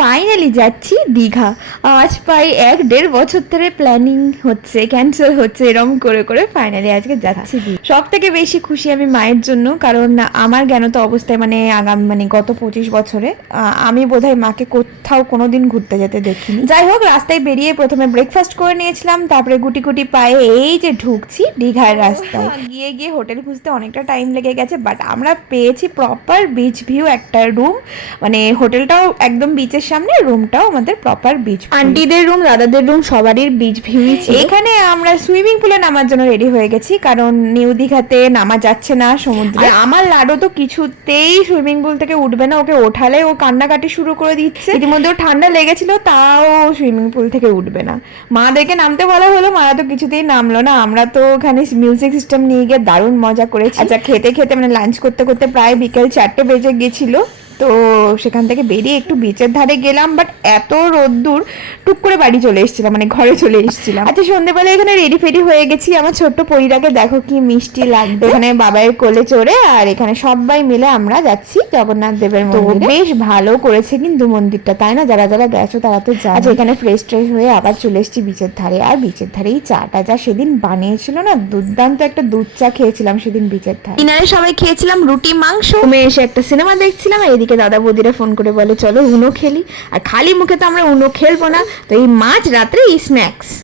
Finally যাচ্ছি দীঘা। আজ প্রায় 1-1.5 বছর ধরে প্ল্যানিং হচ্ছে, ক্যান্সেল হচ্ছে, এরকম করে করে ফাইনালি আজকে যাচ্ছি। সব থেকে বেশি খুশি আমি মায়ের জন্য, কারণ আমার জ্ঞানত অবস্থায় গত 25 বছরে আমি বোধহয় মাকে কোথাও কোনোদিন ঘুরতে যেতে দেখিনি। যাই হোক, রাস্তায় বেরিয়ে প্রথমে ব্রেকফাস্ট করে নিয়েছিলাম, তারপরে গুটি গুটি পায়ে এই যে ঢুকছি দীঘার রাস্তায়। গিয়ে গিয়ে হোটেল খুঁজতে অনেকটা টাইম লেগে গেছে, বাট আমরা পেয়েছি প্রপার বিচ ভিউ একটা রুম। মানে হোটেলটাও একদম বিচের সামনে, রুমটাও আমাদের প্রপার বিচ। আন্টিদের রুম, দাদাদের রুম সবারই বিচ ভিউই ছিল। এখানে আমরা সুইমিং পুলে নামার জন্য রেডি হয়ে গেছি, কারণ নিউ দীঘাতে নামা যাচ্ছে না সমুদ্রে। আমার লাডো তো কিছুতেই সুইমিং পুল থেকে উঠবে না, ওকে ওঠালে ও কান্নাকাটি শুরু করে দিচ্ছে। ইতিমধ্যে ঠান্ডা লেগেছিল, তাও সুইমিং পুল থেকে উঠবে না। মাদেরকে নামতে বলা হলো, মারা তো কিছুতেই নামলো না। আমরা তো ওখানে মিউজিক সিস্টেম নিয়ে গিয়ে দারুণ মজা করেছি। আচ্ছা, খেতে খেতে লাঞ্চ করতে করতে প্রায় বিকেল 4টে বেজে গেছিল। তো সেখান থেকে বেরিয়ে একটু বিচের ধারে গেলাম, বাট এত রোদ্দুর, টুক করে বাড়ি চলে এসেছিলাম, ঘরে চলে এসেছিলাম। আচ্ছা, সন্ধ্যেবেলা এখানে রেডি ফেডি হয়ে গেছি। আমার ছোট্ট পরিটাকে দেখো কি মিষ্টি লাগবে, এখানে বাবাইয়ের কোলে চড়ে। আর এখানে সবাই মিলে আমরা যাচ্ছি জগন্নাথ দেবের মন্দিরে। বেশ ভালো করেছে কিন্তু মন্দিরটা, তাই না? যারা যারা গেছো তারা তো জানো। আচ্ছা, এখানে ফ্রেশ ট্রেশ হয়ে আবার চলে এসেছি বিচের ধারে। আর বিচের ধারেই চাটা যা সেদিন বানিয়েছিল না, দুর্দান্ত একটা দুধ চা খেয়েছিলাম সেদিন বিচের ধারে। ডিনারে সবাই খেয়েছিলাম রুটি মাংস, রুমে এসে একটা সিনেমা দেখছিলাম। এদিকে দাদা বৌদিরা ফোন করে বলে চলো উনো খেলি। আর খালি মুখে তো আমরা উনো খেলবো না, তো এই মাঝ রাত্রে এই স্ন্যাক্স।